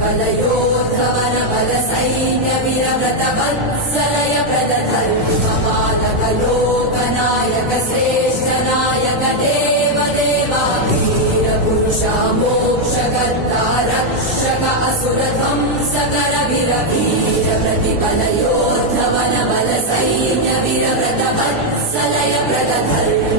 प्रतिफलयोद्धवन बल सैन्य वीरव्रत वत्सलय प्रदधर्मपादक लोकनायक श्रेष्ठ नायक देव देवा वीर पुरुषा मोक्षकर्ता रक्षक असुर ध्वंसकर वीर वीर प्रतिफलयोद्धवन बल सैन्य वीरव्रत वत्सलय प्रदधर्म